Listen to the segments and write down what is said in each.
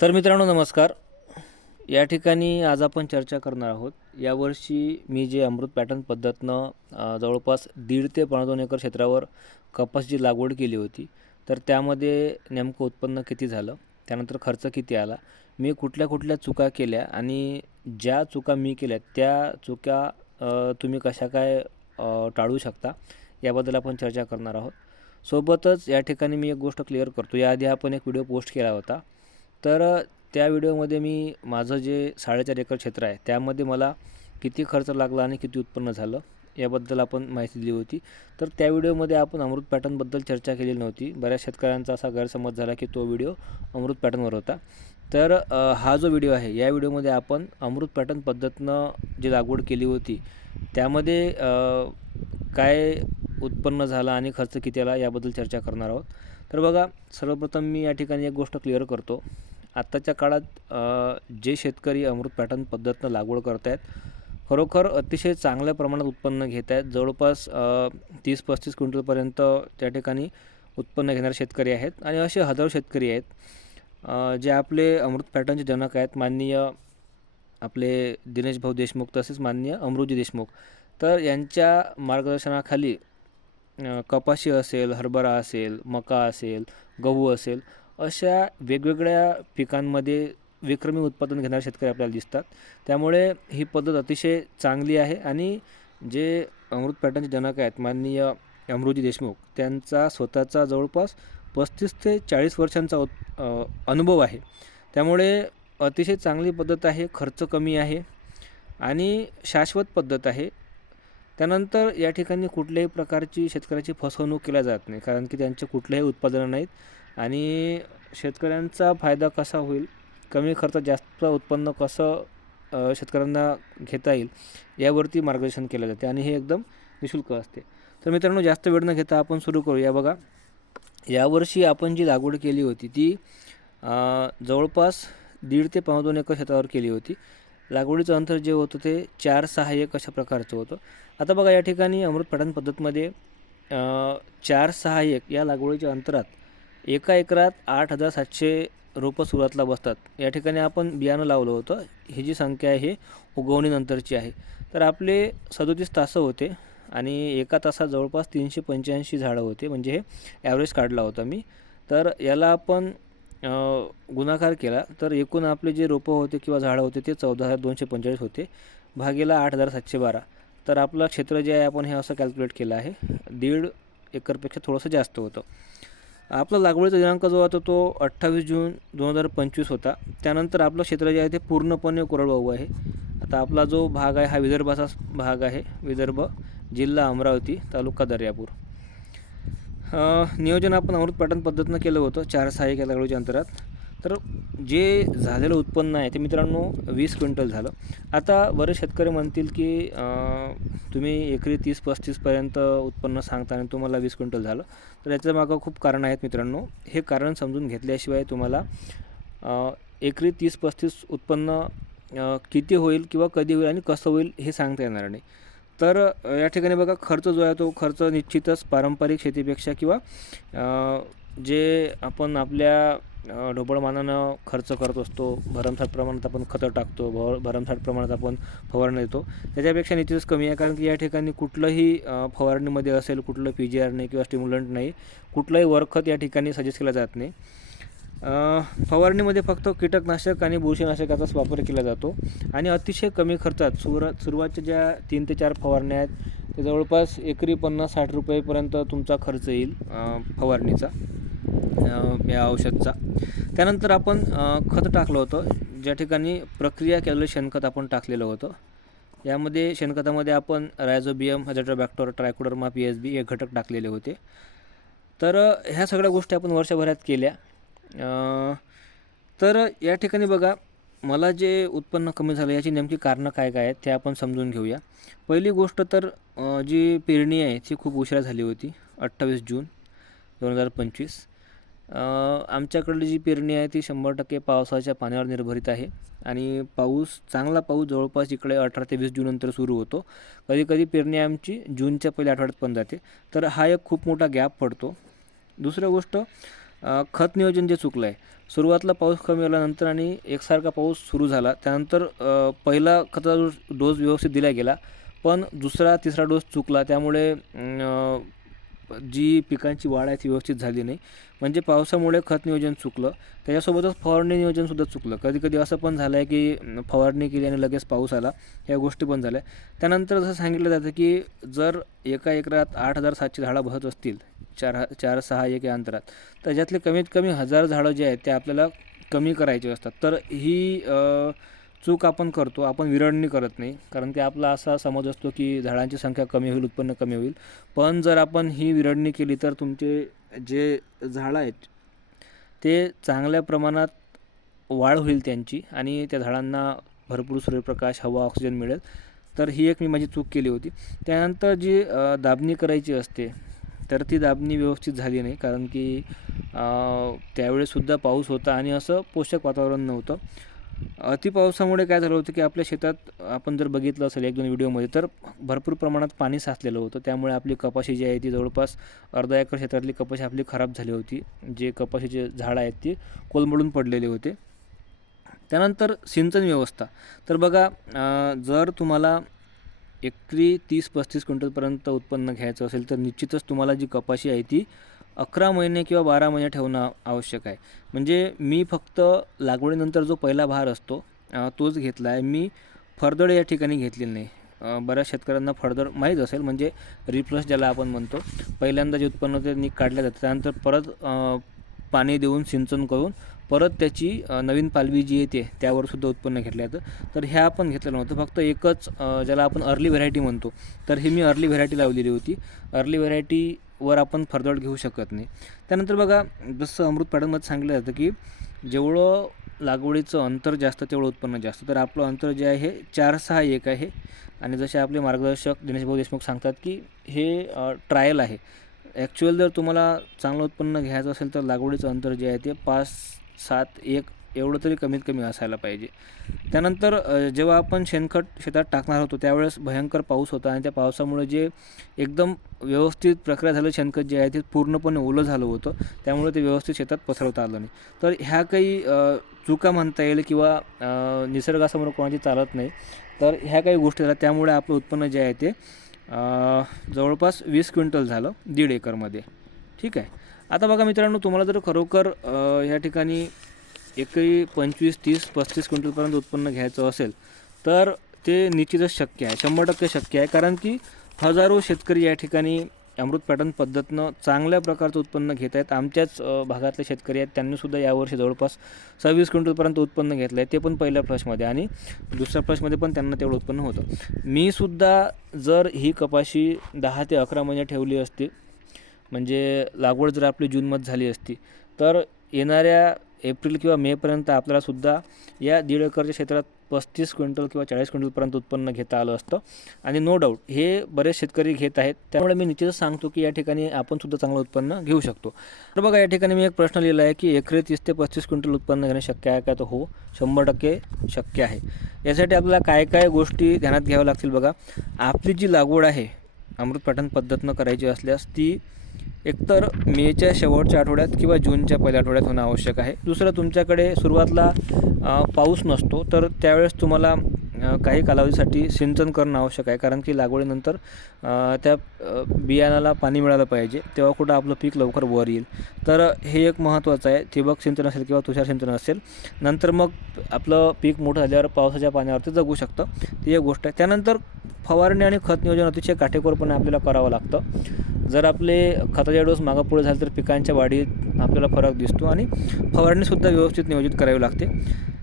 तर मित्रांनो नमस्कार. या ठिकाणी आज आपण चर्चा करणार आहोत. यावर्षी मी जे अमृत पॅटर्न पद्धतनं जवळपास 1.5 ते 2.5 एकर क्षेत्रावर कपाशीची लागवड केली होती. तर त्यामध्ये नेमकं उत्पन्न किती झालं, त्यानंतर खर्च किती आला, मी कुठल्या कुठल्या चुका केल्या आणि ज्या चुका मी केल्या त्या चुका तुम्ही कशा काय टाळू शकता, याबद्दल आपण चर्चा करणार आहोत. सोबतच या ठिकाणी मी एक गोष्ट क्लिअर करतो. याआधी आपण एक व्हिडिओ पोस्ट केला होता. तर त्या व्हिडिओमध्ये मी माझं जे 4.5 एकर क्षेत्र आहे त्यामध्ये मला किती खर्च लागला आणि किती उत्पन्न झालं याबद्दल आपण माहिती दिली होती. तर त्या व्हिडिओमध्ये आपण अमृत पॅटर्नबद्दल चर्चा केलेली नव्हती. बऱ्याच शेतकऱ्यांचा असा गैरसमज झाला की तो व्हिडिओ अमृत पॅटर्नवर होता. तर हा जो व्हिडिओ आहे या व्हिडिओमध्ये आपण अमृत पॅटर्न पद्धतीनं जी लागवड केली होती त्यामध्ये काय उत्पन्न झालं आणि खर्च किती आला याबद्दल चर्चा करणार आहोत. तर बघा, सर्वप्रथम मी या ठिकाणी एक गोष्ट क्लिअर करतो. आत्ताच्या काळात जे शेतकरी अमृत पॅटर्न पद्धतीनं लागवड करत आहेत, खरोखर अतिशय चांगल्या प्रमाणात उत्पन्न घेत आहेत. जवळपास 30-35 क्विंटलपर्यंत त्या ठिकाणी उत्पन्न घेणारे शेतकरी आहेत आणि असे हजारो शेतकरी आहेत जे आपले अमृत पॅटर्नचे जनक आहेत, माननीय आपले दिनेश भाऊ देशमुख तसेच माननीय अमृतजी देशमुख. तर यांच्या मार्गदर्शनाखाली कपाशी असेल, हरभरा असेल, मका असेल, गहू असेल, अशा वेगवेगळ्या पिकांमध्ये विक्रमी उत्पादन घेणारे शेतकरी आपल्याला दिसतात. त्यामुळे ही पद्धत अतिशय चांगली आहे आणि जे अमृत पॅटर्नचे जनक आहेत माननीय अमृतजी देशमुख, त्यांचा स्वतःचा जवळपास 35 ते 40 वर्षांचा अनुभव आहे. त्यामुळे अतिशय चांगली पद्धत आहे, खर्च कमी आहे आणि शाश्वत पद्धत आहे. त्यानंतर या ठिकाणी कुठल्याही प्रकारची शेतकऱ्याची फसवणूक केल्या जात नाही, कारण की त्यांचे कुठलेही उत्पादनं नाहीत आणि शेतकऱ्यांचा फायदा कसा होईल, कमी खर्चात जास्त उत्पन्न कसं शेतकऱ्यांना घेता येईल यावरती मार्गदर्शन केलं जाते आणि हे एकदम निःशुल्क असते. तर मित्रांनो, जास्त वेळ न घेता आपण सुरू करूया. बघा, यावर्षी आपण जी लागवड केली होती ती जवळपास 1.5 ते 2.5 एकर क्षेत्रावर केली होती. लागवडीचं अंतर जे होतं ते 4-6 अशा प्रकारचं होतं. आता बघा, या ठिकाणी अमृत पॅटर्न पद्धतीमध्ये 4-6 या लागवडीच्या अंतरात एका एकरात 8,700 रोपं सुरुवातीला बसतात. या ठिकाणी आपण बियाणं लावलं होतं. ही जी संख्या आहे हे उगवणीनंतरची आहे. तर आपले 37 तासं होते आणि एका तासात जवळपास 385 झाडं होते, म्हणजे हे ॲव्हरेज काढला होता मी. तर याला आपण गुणाकार केला तर एकूण आपले जे रोपं होते किंवा झाडं होते ते 14,245 होते, भागीला 8,712. तर आपलं क्षेत्र जे आहे आपण हे असं कॅल्क्युलेट केलं आहे, 1.5 एकरपेक्षा थोडंसं जास्त होतं. आपला लागवडीचा दिनांक जो होता तो 28 जून 2025 होता. त्यानंतर आपलं क्षेत्र जे आहे ते पूर्णपणे कोरडवाहू आहे. आता आपला जो भाग आहे हा विदर्भाचा भाग आहे. विदर्भ, जिल्हा अमरावती, तालुका दर्यापूर. नियोजन आपण अमृत पॅटर्न पद्धतीनं केलं होतं 4-6 या लागवडीच्या अंतरात. तर जे झालेलं उत्पन्न आहे ते मित्रांनो 20 क्विंटल झालं. आता बरेच शेतकरी म्हणतील की तुम्ही एकरी 30-35पर्यंत उत्पन्न सांगता आणि तुम्हाला 20 क्विंटल झालं. तर याच्यामागं खूप कारणं आहेत मित्रांनो. हे कारण समजून घेतल्याशिवाय तुम्हाला एकरी 30-35 उत्पन्न किती होईल किंवा कधी होईल आणि कसं होईल हे सांगता येणार नाही. तर या ठिकाणी बघा, खर्च जो आहे तो खर्च निश्चितच पारंपरिक शेतीपेक्षा किंवा जे आपण आपल्या ढोबळमानानं खर्च करत असतो, भरमसाठ प्रमाणात आपण खतं टाकतो, भरमसाठ प्रमाणात आपण फवारणी देतो, त्याच्यापेक्षा निश्चितच कमी आहे. कारण की या ठिकाणी कुठलंही फवारणीमध्ये असेल कुठलं PGR नाही किंवा स्टिम्युलंट नाही, कुठलंही वरखत या ठिकाणी सजेस्ट केलं जात नाही. फवारणीमध्ये फक्त कीटकनाशक आणि बुरशीनाशकाचाच वापर केला जातो आणि अतिशय कमी खर्चात सुरुवातीच्या ज्या 3 ते 4 फवारण्या आहेत ते जवळपास एकरी 50-60 रुपयेपर्यंत तुमचा खर्च येईल फवारणीचा, या औषधचा. त्यानंतर आपण खत टाकलं होतं, ज्या ठिकाणी प्रक्रिया केलेलं शेणखत आपण टाकलेलं होतं. यामध्ये शेणखतामध्ये आपण रायझोबियम, अझोट्रोबॅक्टर, ट्रायकोडर्मा PSB हे घटक टाकलेले होते. तर ह्या सगळ्या गोष्टी आपण वर्षभरात केल्या. तर या ठिकाणी बघा, मला जे उत्पन्न कमी झालं याची नेमकी कारणं काय काय आहेत ते आपण समजून घेऊया. पहिली गोष्ट तर जी पेरणी आहे ती खूप उशिरा झाली होती. 28 जून 2025 आमच्याकडली जी पेरणी आहे ती 100% पावसाच्या पाण्यावर निर्भरित आहे आणि चांगला पाऊस जवळपास इकडे 18 ते 20 जूननंतर सुरू होतो. कधीकधी पेरणी आमची जूनच्या पहिल्या आठवड्यात पण जाते. तर हा एक खूप मोठा गॅप पडतो. दुसरी गोष्ट, खत नियोजन जे चुकलं आहे, सुरुवातीला पाऊस कमी आल्यानंतर आणि एकसारखा पाऊस सुरू झाला त्यानंतर पहिला खताचा डोस व्यवस्थित दिला गेला, पण दुसरा तिसरा डोस चुकला. त्यामुळे जी पिकांची वाढ आहे ती व्यवस्थित झाली नाही. म्हणजे पावसामुळे खत नियोजन चुकलं, त्याच्यासोबतच फवारणी नियोजनसुद्धा चुकलं. कधी कधी असं पण झालं आहे की फवारणी केली आणि लगेच पाऊस आला, ह्या गोष्टी पण झाल्या. त्यानंतर जसं सांगितलं जातं की जर एका एकरात 8,700 झाडं बसत असतील 4-6 या अंतरात, त्याच्यातले कमीत कमी 1,000 झाडं जे आहेत ते आपल्याला कमी करायचे असतात. तर ही चूक आपण करतो, आपण विरळणी करत नाही. कारण की आपला असा समज असतो की झाडांची संख्या कमी होईल, उत्पन्न कमी होईल. पण जर आपण ही विरळणी केली तर तुमचे जे झाडं आहेत ते चांगल्या प्रमाणात वाढ होईल त्यांची आणि त्या झाडांना भरपूर सूर्यप्रकाश, हवा, ऑक्सिजन मिळेल. तर ही एक मी माझी चूक केली होती. त्यानंतर जी दाबणी करायची असते, तर ती दाबणी व्यवस्थित झाली नाही. कारण की त्यावेळेससुद्धा पाऊस होता आणि असं पोषक वातावरण नव्हतं. अतिपावसामुळे काय झालं होतं की आपल्या शेतात आपण जर बघितलं असेल 1-2 व्हिडिओमध्ये, तर भरपूर प्रमाणात पाणी साचलेलं होतं. त्यामुळे आपली कपाशी जी आहे ती जवळपास अर्धा एकर क्षेत्रातली कपाशी आपली खराब झाली होती. जे कपाशीचे झाडं आहेत ती कोलमडून पडलेले होते. त्यानंतर सिंचन व्यवस्था, तर बघा जर तुम्हाला एकरी 30-35 क्विंटलपर्यंत उत्पन्न घ्यायचं असेल तर निश्चितच तुम्हाला जी कपाशी आहे ती 11 महिने किंवा 12 महिने ठेवणं आवश्यक आहे. म्हणजे मी फक्त लागवडीनंतर जो पहिला भार असतो तोच घेतला आहे. मी फरदड या ठिकाणी घेतलेली नाही. बऱ्याच शेतकऱ्यांना फरदड माहीत असेल, म्हणजे रिफ्लस ज्याला आपण म्हणतो. पहिल्यांदा जे उत्पन्न ते काढलं जातं, त्यानंतर परत पाणी देऊन सिंचन करून परत त्याची नवीन पालवी जी येते त्यावरसुद्धा उत्पन्न घेतलं जातं. तर ह्या आपण घेतलेलं नव्हतं. फक्त एकच ज्याला आपण अर्ली व्हरायटी म्हणतो, तर ही मी अर्ली व्हरायटी लावलेली होती. अर्ली व्हरायटीवर आपण फरदड घेऊ शकत नाही. त्यानंतर बघा, जसं अमृत पॅटर्नमध्ये सांगितलं जातं की जेवढं लागवडीचं अंतर जास्त तेवढं उत्पन्न जास्त. तर आपलं अंतर जे आहे हे 4-6-1 आहे. आणि जसे आपले मार्गदर्शक दिनेशभाऊ देशमुख सांगतात की हे ट्रायल आहे. ॲक्च्युअल जर तुम्हाला चांगलं उत्पन्न घ्यायचं असेल तर लागवडीचं अंतर जे आहे ते 5-7-1 एवढं तरी कमीत कमी असायला पाहिजे. त्यानंतर जेव्हा आपण शेणखत शेतात टाकणार होतो त्यावेळेस भयंकर पाऊस होता आणि त्या पावसामुळे जे एकदम व्यवस्थित प्रक्रिया झालं शेणखत जे आहे ते पूर्णपणे ओलं झालं होतं. त्यामुळे ते व्यवस्थित शेतात पसरवता आलं नाही. तर ह्या काही चुका म्हणता येईल किंवा निसर्गासमोर कोणाची चालत नाही. तर ह्या काही गोष्टी झाल्या, त्यामुळे आपलं उत्पन्न जे आहे ते जवळपास 20 क्विंटल झालं 1.5 एकरमध्ये. ठीक आहे. आता बघा मित्रांनो, तुम्हाला जर खरोखर ह्या ठिकाणी एकरी 25-30-35 क्विंटलपर्यंत उत्पन्न घ्यायचं असेल तर ते निश्चितच शक्य आहे, 100% शक्य आहे. कारण की हजारो शेतकरी या ठिकाणी अमृत पॅटर्न पद्धतीनं चांगल्या प्रकारचं उत्पन्न घेत आहेत. आमच्याच भागातले शेतकरी आहेत, त्यांनीसुद्धा यावर्षी जवळपास 26 क्विंटलपर्यंत उत्पन्न घेतलं आहे, ते पण पहिल्या फ्लशमध्ये, आणि दुसऱ्या फ्लशमध्ये पण त्यांना तेवढं उत्पन्न होतं. मीसुद्धा जर ही कपाशी 10 ते 11 महिने ठेवली असती, म्हणजे लागवड जर आपली जूनमध्ये झाली असती, तर येणाऱ्या एप्रिल किंवा मेपर्यंत आपल्यालासुद्धा या 1.5 एकरच्या क्षेत्रात 35 क्विंटल किंवा 40 क्विंटलपर्यंत उत्पन्न घेता आलं असतं. आणि नो डाऊट हे बरेच शेतकरी घेत आहेत. त्यामुळे मी निश्चितच सांगतो की या ठिकाणी आपणसुद्धा चांगलं उत्पन्न घेऊ शकतो. तर बघा, या ठिकाणी मी एक प्रश्न लिहिला आहे की एकरी 30 ते 35 क्विंटल उत्पन्न घेणे शक्य आहे का? तर हो, 100% शक्य आहे. यासाठी आपल्याला काय काय गोष्टी ध्यानात घ्याव्या लागतील बघा. आपली जी लागवड आहे अमृत पॅटर्न पद्धतीनं करायची असल्यास ती एकतर मेच्या शेवटच्या आठवड्यात किंवा जूनच्या पहिल्या आठवड्यात होणं आवश्यक आहे. दुसरं, तुमच्याकडे सुरुवातीला पाऊस नसतो, तर त्यावेळेस तुम्हाला काही कालावधीसाठी सिंचन करणं आवश्यक आहे. कारण की लागवडीनंतर त्या बियाणाला पाणी मिळालं पाहिजे, तेव्हा कुठं आपलं पीक लवकर वर येईल. तर हे एक महत्त्वाचं आहे. ठिबक सिंचन असेल किंवा तुषार सिंचन असेल, नंतर मग आपलं पीक मोठं झाल्यावर पावसाच्या पाण्यावरती जगू शकतं, ती एक गोष्ट आहे. त्यानंतर फवारणी आणि खत नियोजन अतिशय काटेकोरपणे आपल्याला करावं लागतं. जर आपले खताचे डोस मागं पुढे झाले तर पिकांच्या वाढीत आपल्याला फरक दिसतो आणि फवारणीसुद्धा व्यवस्थित नियोजित करावी लागते.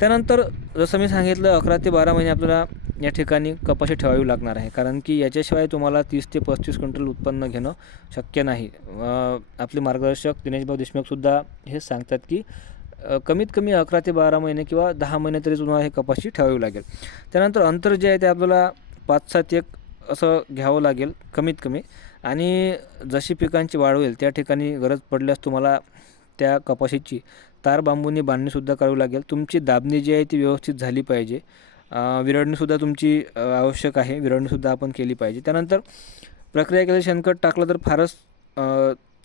त्यानंतर जसं मी सांगितलं, 11 ते 12 महिने आपल्याला या ठिकाणी कपाशी ठेवावी लागणार आहे. कारण की याच्याशिवाय तुम्हाला 30 ते 35 क्विंटल उत्पन्न घेणं शक्य नाही. आपले मार्गदर्शक दिनेशभाऊ देशमुखसुद्धा हेच सांगतात की कमीत कमी 11 ते 12 महिने किंवा 10 महिने तरी तुम्हाला हे कपाशी ठेवावी लागेल. त्यानंतर अंतर जे आहे ते आपल्याला 5-7-1 असं घ्यावं लागेल कमीत कमी. आणि जशी पिकांची वाढ होईल त्या ठिकाणी गरज पडल्यास तुम्हाला त्या कपाशीची तार बांबूंनी बांधणीसुद्धा करावी लागेल. तुमची दाबणी जी आहे ती व्यवस्थित झाली पाहिजे. विरळणीसुद्धा तुमची आवश्यक आहे, विरळणीसुद्धा आपण केली पाहिजे. त्यानंतर प्रक्रिया केलेलं शेणखत टाकलं तर फारच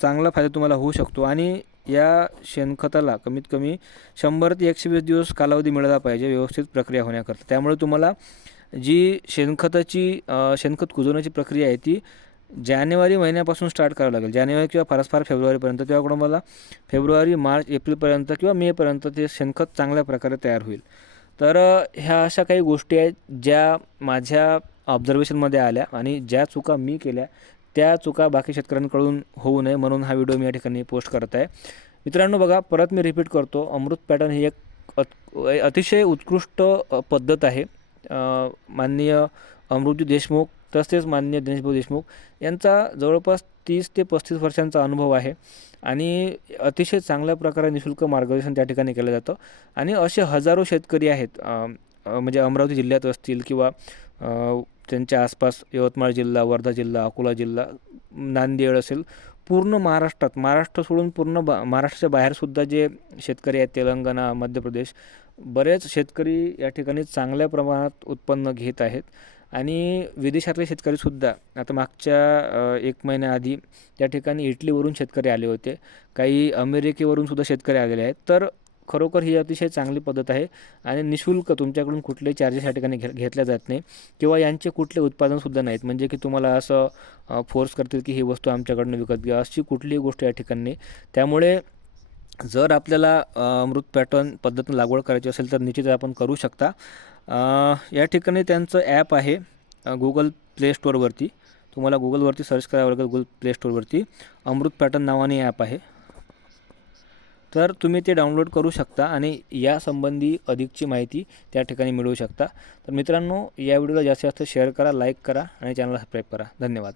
चांगला फायदा तुम्हाला होऊ शकतो. आणि या शेणखताला कमीत कमी 100 ते 120 दिवस कालावधी मिळाला पाहिजे व्यवस्थित प्रक्रिया होण्याकरता. त्यामुळे तुम्हाला जी शेणखत कुजवण्याची प्रक्रिया आहे ती जानेवारी महिन्यापासून स्टार्ट करावं लागेल. जानेवारी किंवा फारच फार फेब्रुवारीपर्यंत. तेव्हाकडून मला फेब्रुवारी, मार्च, एप्रिलपर्यंत किंवा मेपर्यंत ते शेणखत चांगल्या प्रकारे तयार होईल. तर ह्या अशा काही गोष्टी आहेत ज्या माझ्या ऑब्झर्वेशनमध्ये आल्या आणि ज्या चुका मी केल्या त्या चुका बाकी शेतकऱ्यांकडून होऊ नये म्हणून हा व्हिडिओ मी या ठिकाणी पोस्ट करत आहे. मित्रांनो बघा, परत मी रिपीट करतो, अमृत पॅटर्न ही एक अतिशय उत्कृष्ट पद्धत आहे. माननीय अमृतजी देशमुख तसेच माननीय दिनेशभाऊ देशमुख यांचा जवळपास 30 ते 35 वर्षांचा अनुभव आहे आणि अतिशय चांगल्या प्रकारे निःशुल्क मार्गदर्शन त्या ठिकाणी केलं जातं. आणि असे हजारो शेतकरी आहेत, म्हणजे अमरावती जिल्ह्यात असतील किंवा त्यांच्या आसपास यवतमाळ जिल्हा, वर्धा जिल्हा, अकोला जिल्हा, नांदेड असेल, पूर्ण महाराष्ट्र सोडून पूर्ण महाराष्ट्राच्या बाहेरसुद्धा जे शेतकरी आहेत, तेलंगणा, मध्य प्रदेश, बरेच शेतकरी या ठिकाणी चांगल्या प्रमाणात उत्पन्न घेत आहेत. आणि विदेशातले शेतकरीसुद्धा आता मागच्या 1 महिन्याआधी त्या ठिकाणी इटलीवरून शेतकरी आले होते, काही अमेरिकेवरूनसुद्धा शेतकरी आलेले आहेत. तर खरोखर ही अतिशय चांगली पद्धत आहे आणि निःशुल्क, तुमच्याकडून कुठलेही चार्जेस या ठिकाणी घेतल्या जात नाही किंवा यांचे कुठले उत्पादनसुद्धा नाहीत, म्हणजे की तुम्हाला असं फोर्स करतील की ही वस्तू आमच्याकडनं विकत घ्या, अशी कुठलीही गोष्ट या ठिकाणी नाही. त्यामुळे जर आपल्याला अमृत पॅटर्न पद्धतीने लागवड करायची असेल तर निश्चितच आपण करू शकता. या ठिकाणी त्यांचं ॲप आहे गुगल प्ले स्टोअरवरती. तुम्हाला गुगलवरती सर्च करावं लागेल. गुगल प्ले स्टोअरवरती अमृत पॅटर्न नावाने ॲप आहे, तर तुम्ही ते डाउनलोड करू शकता आणि यासंबंधी अधिकची माहिती त्या ठिकाणी मिळवू शकता. तर मित्रांनो, या व्हिडिओला जास्तीत जास्त शेअर करा, लाईक करा आणि चॅनलला सबस्क्राईब करा. धन्यवाद.